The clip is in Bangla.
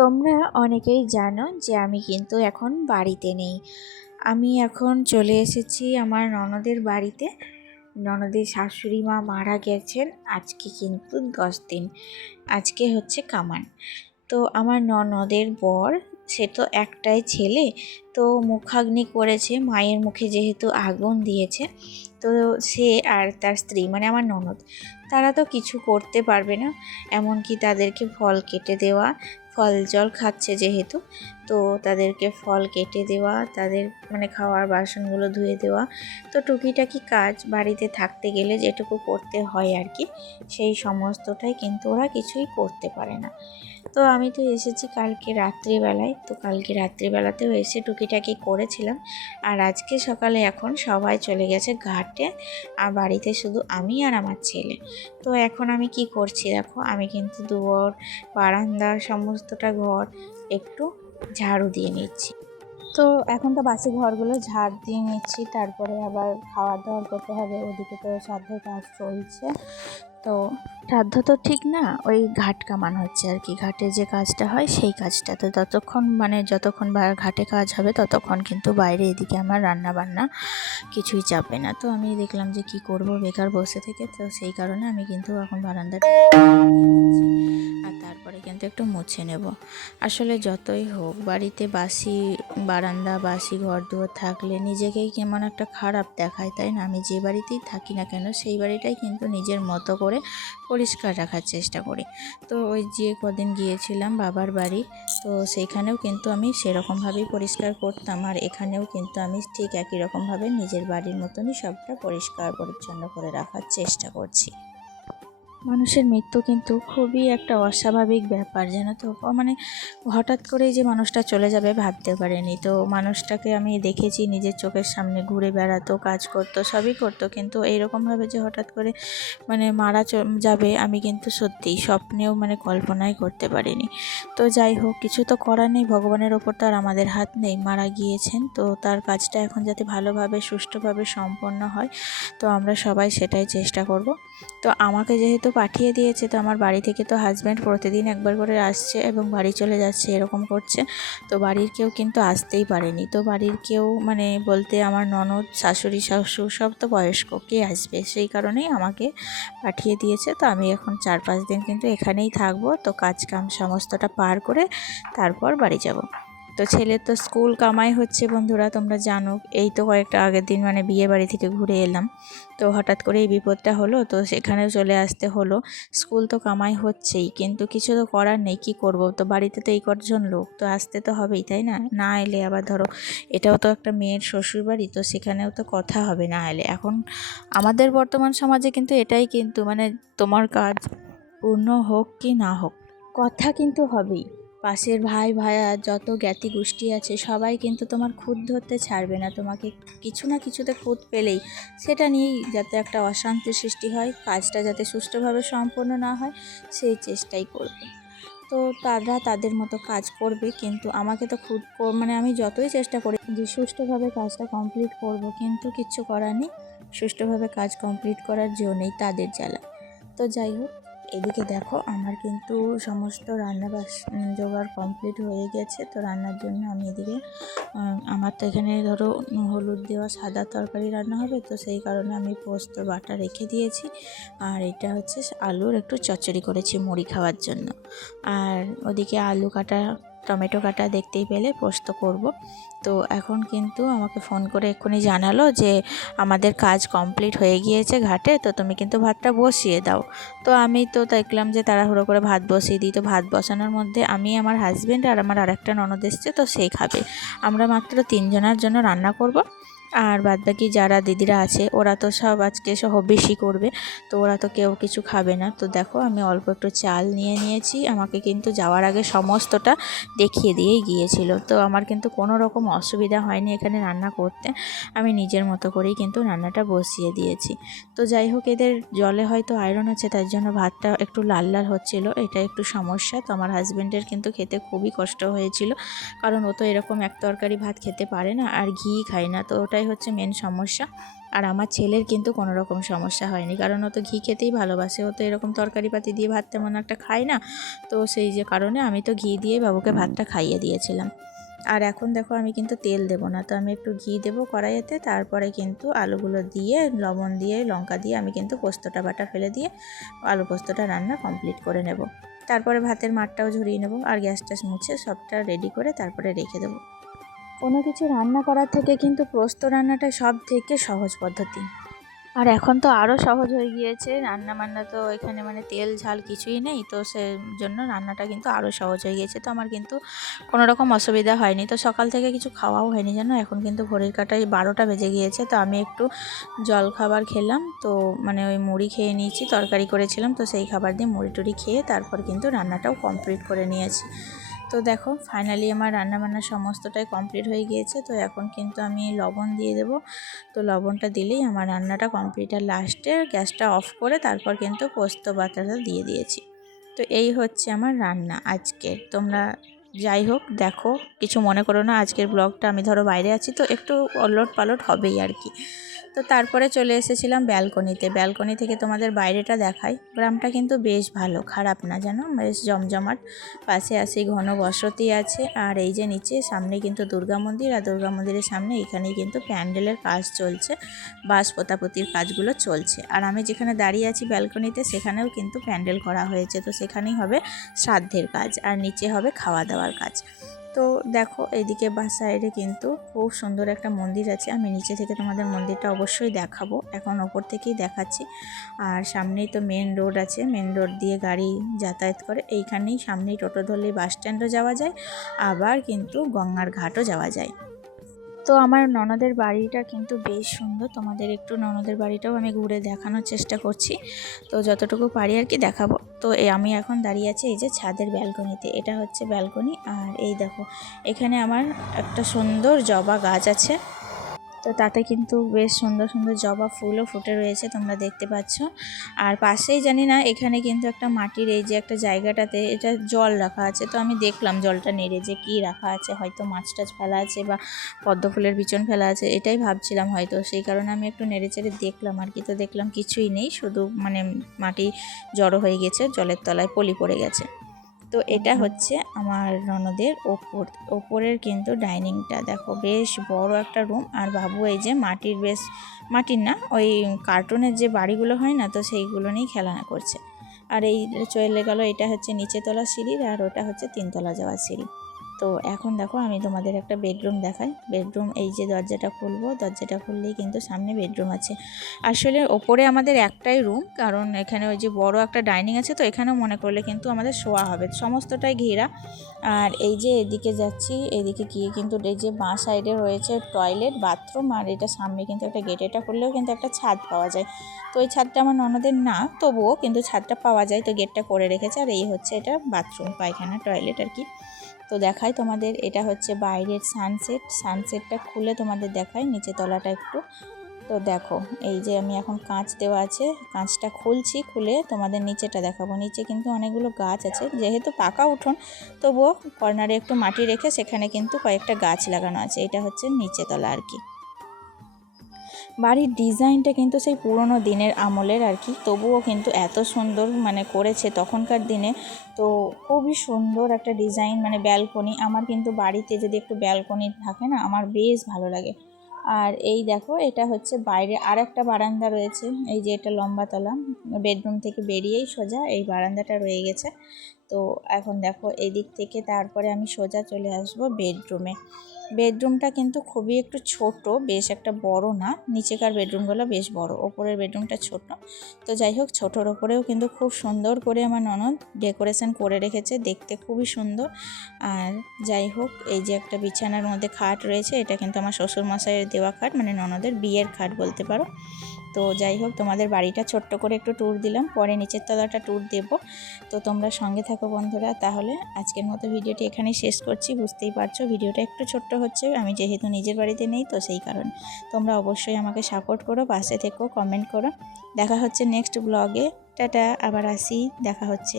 তোমরা অনেকেই জানো যে আমি কিন্তু এখন বাড়িতে নেই। আমি এখন চলে এসেছি আমার ননদের বাড়িতে। ননদের শাশুড়ি মা মারা গেছেন আজকে কিন্তু 10 দিন। আজকে হচ্ছে কামান। তো আমার ননদের বর, সে তো একটাই ছেলে, তো মুখাগ্নি করেছে, মায়ের মুখে যেহেতু আগুন দিয়েছে, তো সে আর তার স্ত্রী মানে আমার ননদ, তারা তো কিছু করতে পারবে না। এমনকি তাদেরকে ফল কেটে দেওয়া, ফল জল খাচ্ছে যেহেতু, তো তাদেরকে ফল কেটে দেওয়া, তাদের মানে খাওয়ার বাসনগুলো ধুয়ে দেওয়া, তো টুকিটাকি কাজ বাড়িতে থাকতে গেলে যেটুকু করতে হয় আর কি, সেই সমস্তটাই কিন্তু ওরা কিছুই করতে পারে না। তো আমি তো এসেছি কালকে রাত্রিবেলায়, তো কালকে রাত্রিবেলাতেও এসে টুকিটাকি করেছিলাম। আর আজকে সকালে এখন সবাই চলে গেছে ঘাটে, আর বাড়িতে শুধু আমি আর আমার ছেলে। তো এখন আমি কি করছি দেখো, আমি কিন্তু দুয়ার বারান্দা সমস্তটা ঘর একটু ঝাড়ু দিয়ে নিচ্ছি। তো এখন তো বাসি ঘরগুলো ঝাড় দিয়ে নিচ্ছি, তারপরে আবার খাওয়া দাওয়া করতে হবে। ওদিকে তো শ্রাদ্ধের কাজ চলছে। তো শ্রাদ্ধ তো ঠিক না, ওই ঘাট কামান হচ্ছে আর কি, ঘাটে যে কাজটা হয় সেই কাজটা। তো ততক্ষণ মানে যতক্ষণ ঘাটে কাজ হবে ততক্ষণ কিন্তু বাইরে এদিকে আমার রান্না বান্না কিছুই চাপবে না। তো আমি দেখলাম যে কি করব বেকার বসে থেকে, তো সেই কারণে আমি কিন্তু এখন বারান্দাটা আর তারপরে কিন্তু একটু মুছে নেব। আসলে যতই হোক বাড়িতে বাসি বারান্দা বাসি ঘর দুয়ার থাকলে নিজেকেই কেমন একটা খারাপ দেখায়, তাই না? আমি যে বাড়িতেই থাকি না কেন সেই বাড়িটাই কিন্তু নিজের মতো করে পরিষ্কার রাখার চেষ্টা করি। তো ওই যে কদিন গিয়েছিলাম বাবার বাড়ি, তো সেইখানেও কিন্তু আমি সেরকমভাবেই পরিষ্কার করতাম, আর এখানেও কিন্তু আমি ঠিক একই রকমভাবে নিজের বাড়ির মতনই সবটা পরিষ্কার পরিচ্ছন্ন করে রাখার চেষ্টা করছি। মানুষের মৃত্যু কিন্তু খুবই একটা অস্বাভাবিক ব্যাপার, জানো তো। মানে হঠাৎ করেই যে মানুষটা চলে যাবে ভাবতে পারেনি। তো মানুষটাকে আমি দেখেছি নিজের চোখের সামনে ঘুরে বেড়াতো, কাজ করতো, সবই করতো, কিন্তু এইরকমভাবে যে হঠাৎ করে মানে মারা যাবে আমি কিন্তু সত্যিই স্বপ্নেও মানে কল্পনাই করতে পারিনি। তো যাই হোক, কিছু তো করার নেই, ভগবানের ওপর তো আর আমাদের হাত নেই। মারা গিয়েছেন, তো তার কাজটা এখন যাতে ভালোভাবে সুষ্ঠুভাবে সম্পন্ন হয়, তো আমরা সবাই সেটাই চেষ্টা করব। তো আমাকে যেহেতু পাঠিয়ে দিয়েছে, তো আমার বাড়ি থেকে তো হাজব্যান্ড প্রতিদিন একবার করে আসছে এবং বাড়ি চলে যাচ্ছে, এরকম করছে। তো বাড়ির কেউ কিন্তু আসতেই পারেনি। তো বাড়ির কেউ মানে বলতে আমার ননদ, শাশুড়ি, শ্বশুর সব তো বয়স্ক, কে আসবে, সেই কারণেই আমাকে পাঠিয়ে দিয়েছে। তো আমি এখন 4-5 দিন কিন্তু এখানেই থাকবো। তো কাজ কাম সমস্তটা পার করে তারপর বাড়ি যাব। তো ছেলের তো স্কুল কামাই হচ্ছে বন্ধুরা, তোমরা জানো। এই তো কয়েকটা আগের দিন মানে বিয়ে বাড়ি থেকে ঘুরে এলাম, তো হঠাৎ করে এই বিপদটা হলো, তো সেখানেও চলে আসতে হলো। স্কুল তো কামাই হচ্ছেই, কিন্তু কিছু তো করার নেই, কি করব। তো বাড়িতে তো এই কতজন লোক, তো আসতে তো হবেই, তাই না? না এলে আবার ধরো এটাও তো একটা মেয়ের শ্বশুর বাড়ি, তো সেখানেও তো কথা হবে না এলে। এখন আমাদের বর্তমান সমাজে কিন্তু এটাই কিন্তু মানে তোমার কাজ পূর্ণ হোক কি না হোক, কথা কিন্তু হবেই। পাশের ভাই ভাইয়া যত জ্ঞাতি গোষ্ঠী আছে সবাই কিন্তু তোমার খুঁত ধরতে ছাড়বে না, তোমাকে কিছু না কিছুতে খুঁত পেলেই সেটা নিয়েই যাতে একটা অশান্তি সৃষ্টি হয়, কাজটা যাতে সুষ্ঠুভাবে সম্পন্ন না হয় সেই চেষ্টাই করবে। তো তারা তাদের মতো কাজ করবে, কিন্তু আমাকে তো মানে আমি যতই চেষ্টা করি যে সুষ্ঠুভাবে কাজটা কমপ্লিট করব, কিন্তু কিচ্ছু করার নেই, সুষ্ঠুভাবে কাজ কমপ্লিট করার জন্যই তাদের জ্বালা। তো যাই হোক, এদিকে দেখো আমার কিন্তু সমস্ত রান্না জোগাড় কমপ্লিট হয়ে গেছে। তো রান্নার জন্য আমি এদিকে আমার তো এখানে ধরো হলুদ দেওয়া সাদা তরকারি রান্না হবে, তো সেই কারণে আমি পোস্ত বাটা রেখে দিয়েছি। আর এটা হচ্ছে আলুর একটু চচ্চড়ি করেছি মুড়ি খাওয়ার জন্য। আর ওদিকে আলু কাটা, টমেটো কাটা দেখতেই পেলে, পোস্ত করব। তো এখন কিন্তু আমাকে ফোন করে এক্ষুনি জানালো যে আমাদের কাজ কমপ্লিট হয়ে গিয়েছে ঘাটে, তো তুমি কিন্তু ভাতটা বসিয়ে দাও। তো আমি তো দেখলাম যে তাড়াহুড়ো করে ভাত বসিয়ে দিই। তো ভাত বসানোর মধ্যে আমি, আমার হাজব্যান্ড আর আমার আরেকটা ননদ এসছে, তো সেই খাবে। আমরা মাত্র 3 জনের জন্য রান্না করব। আর বাদবাকি যারা দিদিরা আছে ওরা তো সব আজকে সব বেশি করবে, তো ওরা তো কেউ কিছু খাবে না। তো দেখো আমি অল্প একটু চাল নিয়ে নিয়েছি, আমাকে কিন্তু যাওয়ার আগে সমস্তটা দেখিয়ে দিয়েই গিয়েছিল। তো আমার কিন্তু কোনো রকম অসুবিধা হয়নি এখানে রান্না করতে, আমি নিজের মতো করেই কিন্তু রান্নাটা বসিয়ে দিয়েছি। তো যাই হোক, এদের জলে হয়তো আয়রন আছে, তার জন্য ভাতটা একটু লাল লাল হচ্ছিল, এটা একটু সমস্যা। তো আমার হাজব্যান্ডের কিন্তু খেতে খুবই কষ্ট হয়েছিল, কারণ ও তো এরকম এক তরকারি ভাত খেতে পারে না, আর ঘি খায় না, তো ওটাই হচ্ছে মেন সমস্যা। আর আমার ছেলের কিন্তু কোনো রকম সমস্যা হয়নি, কারণ ও তো ঘি খেতেই ভালোবাসে, ও তো এরকম তরকারিপাতি দিয়ে ভাত তেমন একটা খায় না। তো সেই যে কারণে আমি তো ঘি দিয়ে বাবুকে ভাতটা খাইয়ে দিয়েছিলাম। আর এখন দেখো আমি কিন্তু তেল দেবো না, তো আমি একটু ঘি দেবো কড়াইতে, তারপরে কিন্তু আলুগুলো দিয়ে লবণ দিয়ে লঙ্কা দিয়ে আমি কিন্তু পোস্তটা বাটা ফেলে দিয়ে আলু পোস্তটা রান্না কমপ্লিট করে নেব। তারপরে ভাতের মাঠটাও ঝরিয়ে নেব আর গ্যাসটা মুছে সবটা রেডি করে তারপরে রেখে দেবো। কোনো কিছু রান্না করার থেকে কিন্তু পোস্ত রান্নাটা সব থেকে সহজ পদ্ধতি। আর এখন তো আরও সহজ হয়ে গিয়েছে, রান্না বান্না তো এখানে মানে তেল ঝাল কিছুই নেই, তো সে জন্য রান্নাটা কিন্তু আরও সহজ হয়ে গিয়েছে। তো আমার কিন্তু কোনো রকম অসুবিধা হয়নি। তো সকাল থেকে কিছু খাওয়াও হয়নি জানো, এখন কিন্তু ঘড়ির কাঁটায় 12টা বেজে গিয়েছে। তো আমি একটু জল খাবার খেলাম, তো মানে ওই মুড়ি খেয়ে নিয়েছি, তরকারি করেছিলাম, তো সেই খাবার দিয়ে মুড়ি টুড়ি খেয়ে তারপর কিন্তু রান্নাটাও কমপ্লিট করে নিয়েছি। তো দেখো ফাইনালি আমার রান্নাবান্না সমস্তটাই কমপ্লিট হয়ে গিয়েছে। তো এখন কিন্তু আমি লবণ দিয়ে দেবো। তো লবণটা দিলেই আমার রান্নাটা কমপ্লিট। আর লাস্টে গ্যাসটা অফ করে তারপর কিন্তু পোস্ত বাটাটা দিয়ে দিয়েছি। তো এই হচ্ছে আমার রান্না আজকের। তোমরা যাই হোক দেখো, কিছু মনে করো না, আজকের ব্লগটা আমি ধরো বাইরে আছি তো একটু ওলট পালট হবেই আর কি। তো তারপরে চলে এসেছিলাম ব্যালকনিতে। ব্যালকনি থেকে তোমাদের বাইরেটা দেখাই। গ্রামটা কিন্তু বেশ ভালো, খারাপ না জানো, বেশ জমজমাট। পাশে আসে ঘন বসতি আছে। আর এই যে নিচে সামনে কিন্তু দুর্গা মন্দির, আর দুর্গা মন্দিরের সামনে এখানেই কিন্তু প্যান্ডেলের কাজ চলছে, বাঁশ পোতাপতির কাজগুলো চলছে। আর আমি যেখানে দাঁড়িয়ে আছি ব্যালকনিতে সেখানেও কিন্তু প্যান্ডেল করা হয়েছে। তো সেখানেই হবে শ্রাদ্ধের কাজ আর নিচে হবে খাওয়া দাওয়ার কাজ। তো দেখো এইদিকে বাস সাইডে কিন্তু খুব সুন্দর একটা মন্দির আছে। আমি নিচে থেকে তোমাদের মন্দিরটা অবশ্যই দেখাবো, এখন ওপর থেকেই দেখাচ্ছি। আর সামনেই তো মেন রোড আছে, মেন রোড দিয়ে গাড়ি যাতায়াত করে। এইখানেই সামনেই টোটো ধরলেই বাস স্ট্যান্ডও যাওয়া যায়, আবার কিন্তু গঙ্গার ঘাটও যাওয়া যায়। তো আমার ননদের বাড়িটা কিন্তু বেশ সুন্দর, তোমাদের একটু ননদের বাড়িটাও আমি ঘুরে দেখানোর চেষ্টা করছি, তো যতটুকু পারি আর কি দেখাবো। তো আমি এখন দাঁড়িয়ে আছি এই যে ছাদের ব্যালকনিতে, এটা হচ্ছে ব্যালকনি। আর এই দেখো এখানে আমার একটা সুন্দর জবা গাছ আছে, তো তাতে কিন্তু বেশ সুন্দর সুন্দর জবা ফুলও ফুটে রয়েছে, তোমরা দেখতে পাচ্ছ। আর পাশেই জানি না এখানে কিন্তু একটা মাটির এই যে একটা জায়গাটাতে এটা জল রাখা আছে। তো আমি দেখলাম জলটা নেড়ে যে কী রাখা আছে, হয়তো মাছ টাছ ফেলা আছে বা পদ্ম ফুলের বিচন ফেলা আছে, এটাই ভাবছিলাম হয়তো, সেই কারণে আমি একটু নেড়ে চেড়ে দেখলাম আর কি। তো দেখলাম কিছুই নেই, শুধু মানে মাটি জড়ো হয়ে গেছে, জলের তলায় পলি পড়ে গেছে। তো এটা হচ্ছে আমার ননদের ওপরের কিন্তু ডাইনিংটা, দেখো বেশ বড় একটা রুম। আর বাবু এই যে মাটির না, ওই কার্টুনের যে বাড়িগুলো হয় না, তো সেইগুলো নিয়েই খেলানা করছে। আর এই চলে গেল, এটা হচ্ছে নিচেতলা সিঁড়ি, আর ওটা হচ্ছে 3তলা যাওয়ার সিঁড়ি। তো এখন দেখো আমি তোমাদের একটা বেডরুম দেখাই। বেডরুম এই যে দরজাটা খুলবো, দরজাটা খুললেই কিন্তু সামনে বেডরুম আছে। আসলে ওপরে আমাদের একটাই রুম, কারণ এখানে ওই যে বড় একটা ডাইনিং আছে, তো এখানেও মনে করলে কিন্তু আমাদের শোয়া হবে, সমস্তটাই ঘেরা। আর এই যে এদিকে যাচ্ছি, এদিকে গিয়ে কিন্তু এই যে বাঁ সাইডে রয়েছে টয়লেট বাথরুম, আর এটা সামনে কিন্তু একটা গেট, এটা করলেও কিন্তু একটা ছাদ পাওয়া যায়। তো ওই ছাদটা আমার ননদের না, তবুও কিন্তু ছাদটা পাওয়া যায়, তো গেটটা করে রেখেছে। আর এই হচ্ছে এটা বাথরুম, পায়খানা, টয়লেট আর কি। তো দেখাই তোমাদের, এটা হচ্ছে বাইরের সানসেটটা খুলে তোমাদের দেখাই, নিচে তলাটা একটু। তো দেখো এই যে আমি এখন কাঁচ দেওয়া আছে, কাঁচটা খুলছি, খুলে তোমাদের নিচেটা দেখাবো। নিচে কিন্তু অনেকগুলো গাছ আছে, যেহেতু পাকা উঠোন তবুও কর্নারে একটু মাটি রেখে সেখানে কিন্তু কয়েকটা গাছ লাগানো আছে। এটা হচ্ছে নিচে তলা আর কি। বাড়ির ডিজাইনটা কিন্তু সেই পুরনো দিনের আমলের আর কি, তবুও কিন্তু এত সুন্দর মানে করেছে তখনকার দিনে। তো খুবই সুন্দর একটা ডিজাইন, মানে ব্যালকনি, আমার কিন্তু বাড়িতে যদি একটু ব্যালকনি থাকে না আমার বেশ ভালো লাগে। আর এই দেখো এটা হচ্ছে বাইরে আর একটা বারান্দা রয়েছে, এই যে এটা লম্বা তলা, বেডরুম থেকে বেরিয়েই সোজা এই বারান্দাটা রয়ে গেছে। তো এখন দেখো এই দিক থেকে তারপরে আমি সোজা চলে আসবো বেডরুমে। বেডরুমটা কিন্তু খুবই একটু ছোট, বেশ একটা বড় না, নিচেকার বেডরুমগুলো বেশ বড়, ওপরের বেডরুমটা ছোট। তো যাই হোক ছোটোর ওপরেও কিন্তু খুব সুন্দর করে আমার ননদ ডেকোরেশন করে রেখেছে, দেখতে খুবই সুন্দর। আর যাই হোক এই যে একটা বিছানার মধ্যে খাট রয়েছে, এটা কিন্তু আমার শ্বশুরমশাইয়ের দেওয়া খাট, মানে ননদের বিয়ের খাট বলতে পারো। তো যাই হোক তোমাদের বাড়িটা ছোট্ট করে একটু ট্যুর দিলাম, পরে নিচের তলাটা ট্যুর দেব। তো তোমরা সঙ্গে থাকো বন্ধুরা। তাহলে আজকের মতো ভিডিওটি এখানেই শেষ করছি। বুঝতেই পারছো ভিডিওটা একটু ছোট্ট হচ্ছে, আমি যেহেতু নিজের বাড়িতে নেই, তো সেই কারণে তোমরা অবশ্যই আমাকে সাপোর্ট করো, পাশে থেকো, কমেন্ট করো। দেখা হচ্ছে নেক্সট ব্লগে। টাটা, আবার আসি, দেখা হচ্ছে।